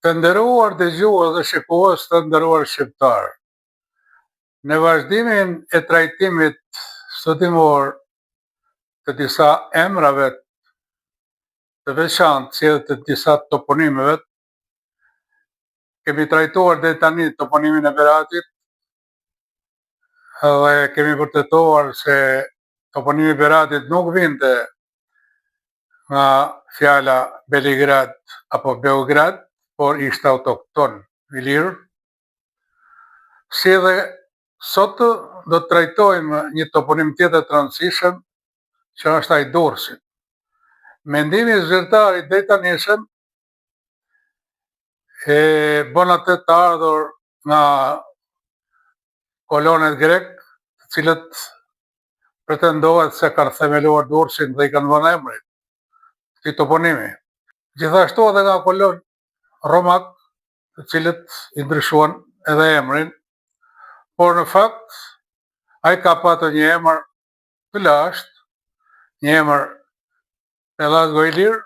Të nderuar dëgjues dhe shikues të nderuar shqiptar. Në vazhdimin e trajtimit studimor të disa emrave të veçantë, si edhe të disa toponimeve, kemi trajtuar deri tani toponimin e Beratit dhe kemi vërtetuar se toponimi i Beratit nuk vinte nga fjala Beligrad apo Beograd, por ishte autokton ilir. Si edhe sot do të trajtojmë një toponim tjetër të rëndësishëm, që është ai Durrësit. Mendimi i zyrtarit drejtanishëm e bën atë të ardhur nga kolonet grek, të cilët pretendohet se kanë themeluar Durrësin dhe i kanë vënë emrin këtij toponimi. Gjithashtu edhe nga kolon romak, të cilët i ndryshuan edhe emrin, por në fakt ai ka patur një emër të lashtë, një emër Pelasgo Ilir,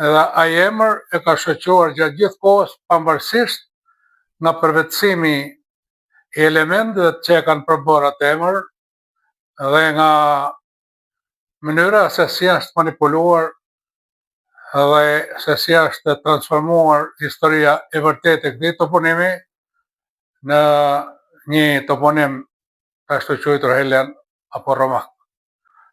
edhe ai emër e ka shoqëruar gjatë gjithë kohës, pavarësisht nga përvetësimi i elementeve që e kanë përbërë atë emër dhe nga mënyra se si është manipuluar dhe se si është transformuar historia e vërtetë e këtij toponimi në një toponim ashtu quajtur helen apo romak.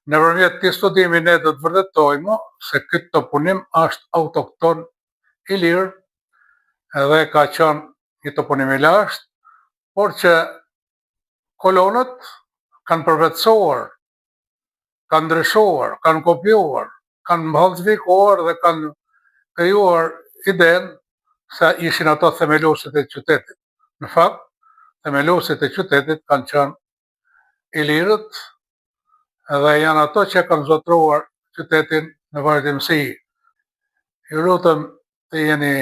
Nëpërmjet këtij studimi ne do të vërtetojmë se ky toponim është autokton ilir edhe ka qenë një toponim i lashtë, por që kolonët kanë përvetësuar, kanë ndryshuar, kanë kopjuar, kanë falsifikuar dhe kanë krijuar idenë se ishin ato themeluesit e qytetit. Në fakt, themeluesit e qytetit kanë qenë ilirët dhe janë ato që kanë zotruar qytetin në vazhdimsi. Ju lutem të jeni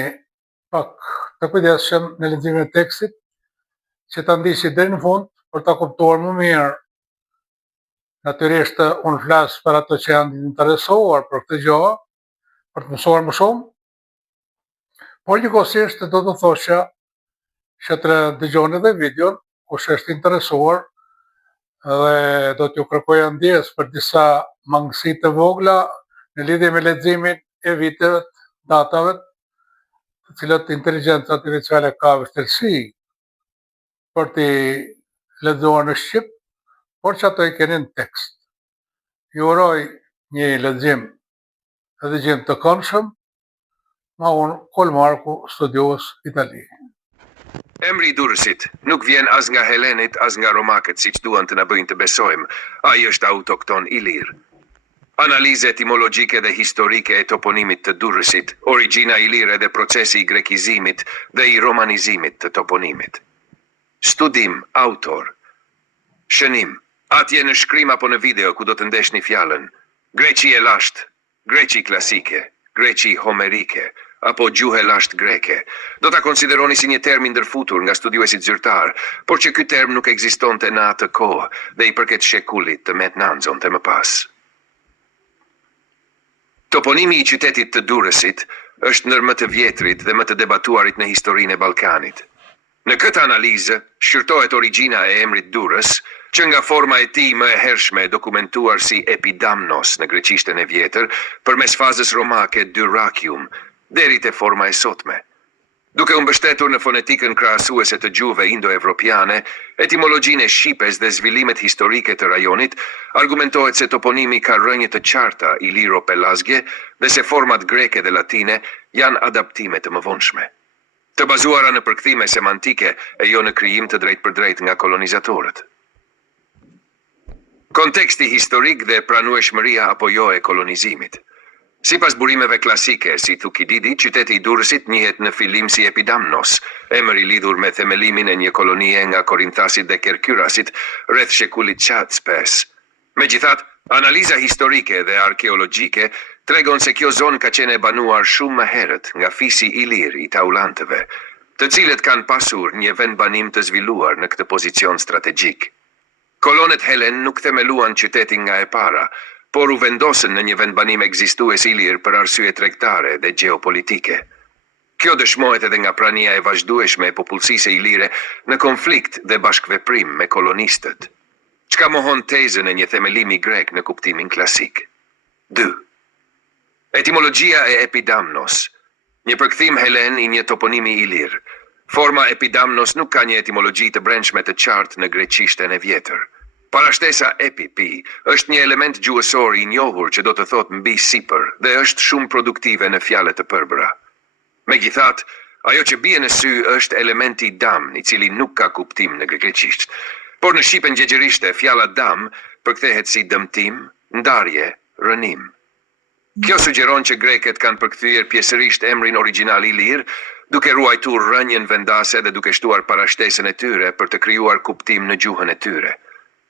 pak të kujdesshëm në leximin e tekstit, që ta ndiqni deri në fund për ta kuptuar më mirë. Natyrisht unë flas për ato që janë interesuar për këtë gjë, për të mësuar më shumë, por njëkohësisht do të thosha që të dëgjoni edhe videon, kush është interesuar, dhe do t'ju kërkoja ndjes për disa mangësi të vogla në lidhje me leximin e viteve, datave, të cilët inteligjenca artificiale ka vështirësi për t'i lexuar në shqip, por që ato i keni në tekst. Ju uroj një lexim dhe dëgjim të këndshëm nga unë, Kolmarku, studios Itali. Emri i Durrësit nuk vjen as nga helenit as nga romakët, siç duan të na bëjnë të besojmë. Ai është autokton ilir. Analizë etimologjike dhe historike e toponimit të Durrësit, origjina ilire dhe procesi i grekizimit dhe i romanizimit të toponimit. Studim, autor. Shënim, atje në shkrim apo në video ku do të ndeshni fjalën greqi e lashtë, greqi klasike, greqi homerike, apo gjuhë e lashtë greke, do ta konsideroni si një term i ndërfutur nga studiuesit zyrtar, por që ky term nuk ekzistonte në atë kohë dhe i përket shekullit të Metnanzon të më pas. Toponimi i qytetit të Durrësit është ndër më të vjetrit dhe më të debatuarit në historinë e Ballkanit. Në këtë analizë shqyrtohet origjina e emrit Durrës, që nga forma e tij më e hershme e dokumentuar si Epidamnos në greqishtën e vjetër, përmes fazës romake Dyrrachium, deri te forma e sotme. Duke u mbështetur në fonetikën krahasuese të gjuhëve indo-evropiane, etimologjinë e shqipes dhe zhvillimet historike të rajonit, argumentohet se toponimi ka rrënje të qarta iliro-pelazgje dhe se format greke dhe latine janë adaptime të mëvonshme, të bazuara në përkthime semantike e jo në krijim të drejtpërdrejt nga kolonizatorët. Konteksti historik dhe pranueshmëria apo jo e kolonizimit. Sipas burimeve klasike si Thukididi, qyteti i Durrësit njihet në fillim si Epidamnos, emër i lidhur me themelimin e një kolonie nga Korinthasit dhe Kerkyrasit rreth shekullit QAD-5. Megjithatë, analiza historike dhe arkeologjike tregon se kjo zonë ka qenë e banuar shumë më herët nga fisi ilir i taulantëve, të cilët kanë pasur një vendbanim të zhvilluar në këtë pozicion strategjik. Kolonet helen nuk themeluan qytetin nga e para, por u vendosën në një vendbanim ekzistues ilir për arsye tregtare dhe gjeopolitike. Kjo dëshmohet edhe nga prania e vazhdueshme e popullsisë ilire në konflikt dhe bashkëveprim me kolonistët, çka mohon tezën e një themelimi grek në kuptimin klasik. 2. Etimologjia e epidamnos, një përkthim helen i një toponimi ilir. Forma epidamnos nuk ka një etimologji të brendshme të qartë në greqishten e vjetër. Parashtesa epipi është një element gjuhësor i njohur që do të thotë mbi sipër dhe është shumë produktive në fjalët të përbëra. Megjithatë, ajo që bie në sy është elementi dam, i cili nuk ka kuptim në greqisht. Por në shqipen gjegjërishte, fjala dam përkthehet si dëmtim, ndarje, rënim. Kjo sugjeron që greket kanë përkthyer pjesërisht emrin origjinal ilir, duke ruajtur rënjen vendase dhe duke shtuar parashtesën e tyre për të krijuar kuptim në gjuhën e tyre.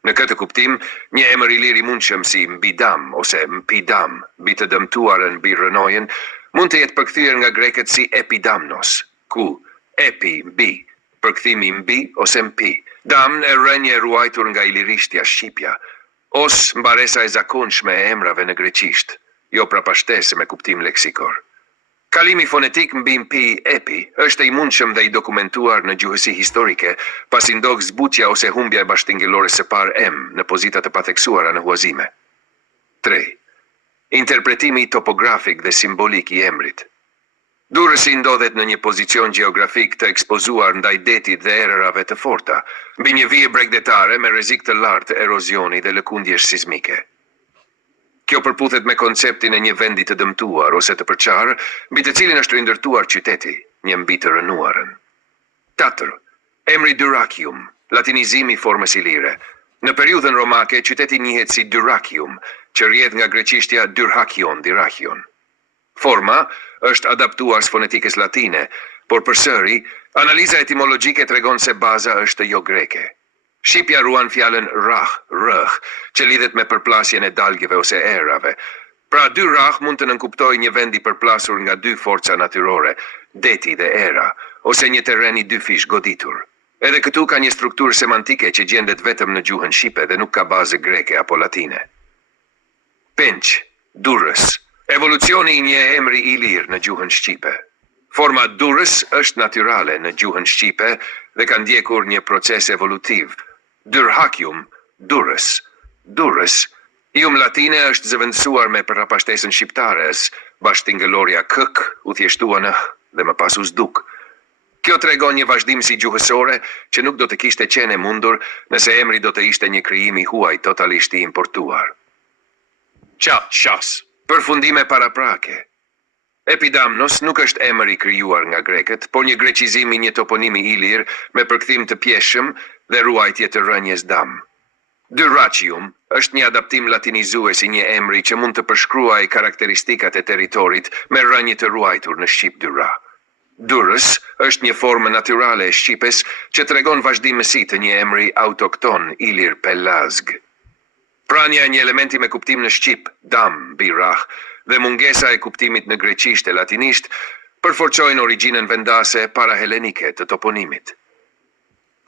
Në këtë kuptim, një emër ilir i mundshëm si mbidam ose mpidam, mbi të dëmtuarën mbi rënojen, mund të jetë përkthyer nga greket si epidamnos, ku epi mbi, përkthimi mbi ose mpi. Dam e rënje ruajtur nga ilirishtja shqipja, ose mbaresa e zakonshme e emrave në greqisht, jo prapashtese me kuptim leksikor. Kalimi fonetik mbi mpi epi është i mundshëm dhe i dokumentuar në gjuhësi historike, pasi ndog zbutja ose humbja e bashkëtingëllore së parë em në pozita të patheksuara në huazime. 3. Interpretimi topografik dhe simbolik i emrit. Durrësi ndodhet në një pozicion gjeografik të ekspozuar ndaj detit dhe erërave të forta, mbi një vije bregdetare me rrezik të lartë të erozioni dhe lëkundjesh sismike. Kjo përputhet me konceptin e një vendi të dëmtuar ose të përçarë, mbi të cilin është rindërtuar qyteti, një mbi të rënuarën. 4. Emri Dyrrachium, latinizimi i formës ilire. Në periudhën romake, qyteti njihet si Dyrrachium, që rrjedh nga greqishtja Dyrrachion, Dyrrachion. Forma është adaptuar fonetikës latine, por përsëri, analiza etimologjike tregon se baza është jo greke. Shqipja ruan fjalën rah, rëh, që lidhet me përplasjen e dalgeve ose erave. Pra dy rah mund të nënkuptojë një vend i përplasur nga dy forca natyrore, deti dhe era, ose një terren i dy fish goditur. Edhe këtu ka një strukturë semantike që gjendet vetëm në gjuhën shqipe dhe nuk ka bazë greke apo latine. 5. Durrës. Evolucioni i një emri ilir në gjuhën shqipe. Forma durrës është natyrale në gjuhën shqipe dhe ka ndjekur një proces evolutiv. Dyrrachium, durrës. Durrës, ium latine është zëvendësuar me prapashtesën shqiptares, bashkëtingëllorja kk u thjeshtua në h dhe më pas u zduk. Kjo tregon një vazhdimsi gjuhësore që nuk do të kishte qenë e mundur nëse emri do të ishte një krijim i huaj totalisht i importuar. Qas. Përfundime paraprake. Epidamnos nuk është emër i krijuar nga greket, por një greqizim i një toponimi ilir me përkthim të pjeshëm dhe ruajtje të rënjes dam. Dyrrachium është një adaptim latinizues i një emri që mund të përshkruajë karakteristikat e territorit me rënje të ruajtur në shqip dyrra. Durrës është një formë natyrale e shqipes që tregon vazhdimësi të një emri autokton ilir pelazg. Prania e një elementi me kuptim në shqip, dam, birah, dhe mungesa e kuptimit në greqisht e latinisht përforcojnë origjinën vendase para helenike të toponimit.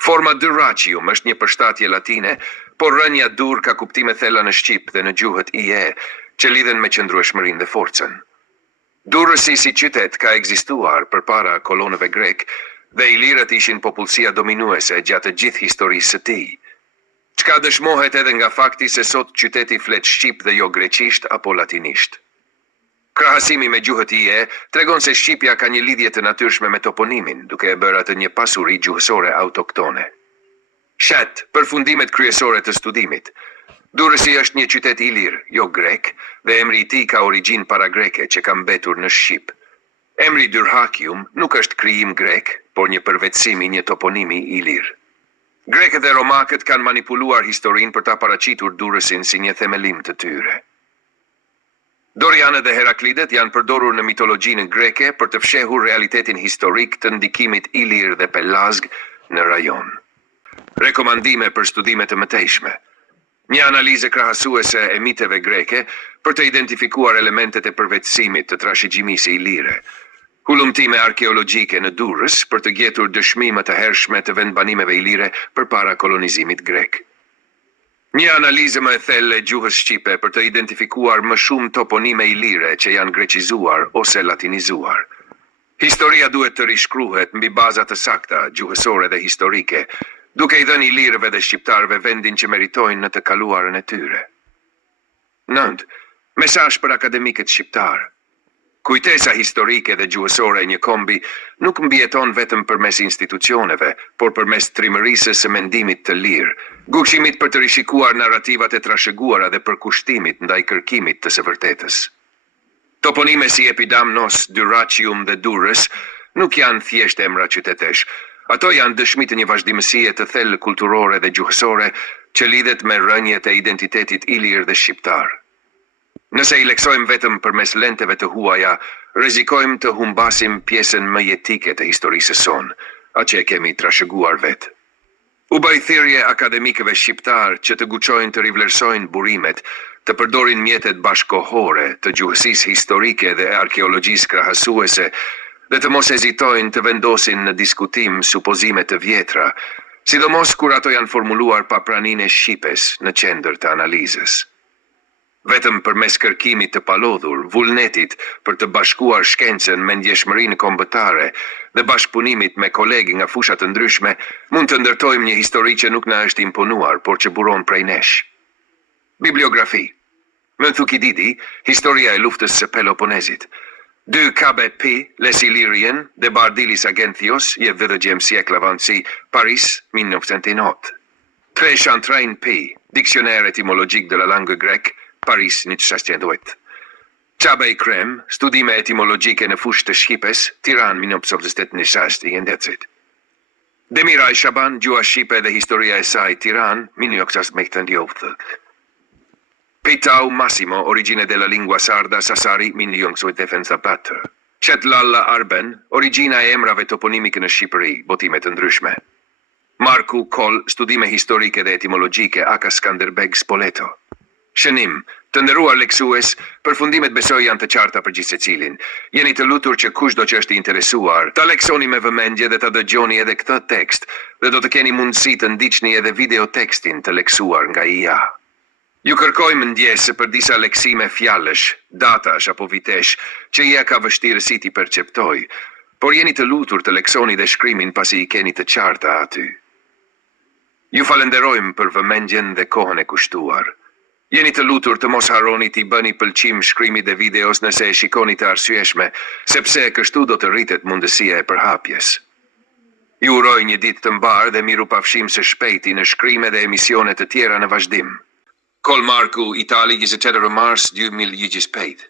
Forma Dyrrachium është një përshtatje latine, por rënja dur ka kuptime thella në shqip dhe në gjuhët ie, që lidhen me qëndrueshmërinë dhe forcën. Durrësi si qytet ka ekzistuar përpara kolonëve grek dhe ilirët ishin popullsia dominuese gjatë gjithë historisë së tij. Çka dëshmohet edhe nga fakti se sot qyteti flet shqip dhe jo greqisht apo latinisht. Krahasimi me gjuhët ie tregon se shqipja ka një lidhje të natyrshme me toponimin, duke e bërë atë një pasuri gjuhësore autoktone. Shet, përfundimet kryesore të studimit. Durrësi është një qytet ilir, jo grek, dhe emri i tij ka origjinë paragreke që ka mbetur në shqip. Emri Dyrrachium nuk është krijim grek, por një përvetësim i një toponimi ilir. Grekët dhe romakët kanë manipuluar historinë për ta paraqitur durrësin si një themelim të tyre. Dorianët dhe Heraklidet janë përdorur në mitologjinë greke për të fshehur realitetin historik të ndikimit ilir dhe pelazg në rajon. Rekomandime për studime të mëtejshme. Një analizë krahasuese e miteve greke për të identifikuar elementet e përvetësimit të trashëgimisë ilire. Hulumtime arkeologjike në Durrës për të gjetur dëshmime të hershme të vendbanimeve ilire përpara kolonizimit grek. Një analizë më e thellë e gjuhës shqipe për të identifikuar më shumë toponime ilire që janë greqizuar ose latinizuar. Historia duhet të rishkruhet mbi baza të sakta, gjuhësore dhe historike, duke i dhënë ilirëve dhe shqiptarëve vendin që meritojnë në të kaluarën e tyre. 9. Mesazh për akademikët shqiptar. Kujtesa historike dhe gjuhësore e një kombi nuk mbijeton vetëm përmes institucioneve, por përmes trimërisë së mendimit të lirë, gukshimit për të rishikuar narrativat e trashëguara dhe përkushtimit ndaj kërkimit të së vërtetës. Toponime si Epidamnos, Dyrrachium dhe Durrës nuk janë thjesht emra qytetesh. Ato janë dëshmi të një vazhdimësie të thellë kulturore dhe gjuhësore që lidhet me rrënjet e identitetit ilir dhe shqiptar. Nëse i leksojmë vetëm përmes lenteve të huaja, rrezikojmë të humbasim pjesën më jetike të historisë sonë, atë që e kemi trashëguar vetë. U bë thirrje akademikëve shqiptar që të guxojnë të rivlerësojnë burimet, të përdorin mjetet bashkohore të gjuhësisë historike dhe arkeologjisë krahasuese, dhe të mos hezitojnë të vendosin në diskutim supozime të vjetra, sidomos kur ato janë formuluar pa praninë e shqipes në qendër të analizës. Vetëm përmes kërkimit të palodhur, vullnetit për të bashkuar shkencën me ndjeshmërinë kombëtare dhe bashkëpunimit me kolegë nga fusha të ndryshme, mund të ndërtojmë një histori që nuk na është imponuar, por që buron prej nesh. Bibliografi. Më Thukididi, Historia e luftës së Peloponezit. 2 KBP, Les Illyriens, de Bardilis Agenthios, je vëdhëgjem siècle avancé, Paris, 1909. 3 Chantrain P, Dictionnaire étymologique de la langue grecque, Paris, 1908. Qabej Krem, Studime etimologjike në fushë të Shqipes, Tiranë, 1976, i ndecit. Demiraj Shaban, Gjua Shqipe dhe Historia e saj, Tiranë, 1998. Pitau Massimo, Origine della lingua sarda, Sassari, 1984. Shetlalla Arben, Origina e emrave toponimike në Shqipëri, botime të ndryshme. Marku Koll, Studime historike dhe etimologjike, Aka Skanderbeg Spoleto. Shënim, të nderuar leksues, përfundimet besoj janë të qarta për gjithë secilin. Jeni të lutur që kushdo që është i interesuar, ta leksoni me vëmendje dhe ta dëgjoni edhe këtë tekst, dhe do të keni mundësi të ndiqni edhe video tekstin të leksuar nga IA. Ju kërkojmë ndjesë për disa leksime fjallësh, datash apo vitesh, që IA ka vështirësi t'i perceptoj, por jeni të lutur të leksoni dhe shkrimin pasi i keni të qarta aty. Ju falenderojmë për vëmendjen dhe kohën e kushtuar. Jeni të lutur të mos harroni t'i bëni pëlqim shkrimit dhe videos nëse e shikoni të arsyeshme, sepse kështu do të rritet mundësia e përhapjes. Ju uroj një ditë të mbarë dhe miru pafshim së shpejti në shkrime dhe emisione të tjera në vazhdim. Kol Marku, Itali, 28 mars 2025.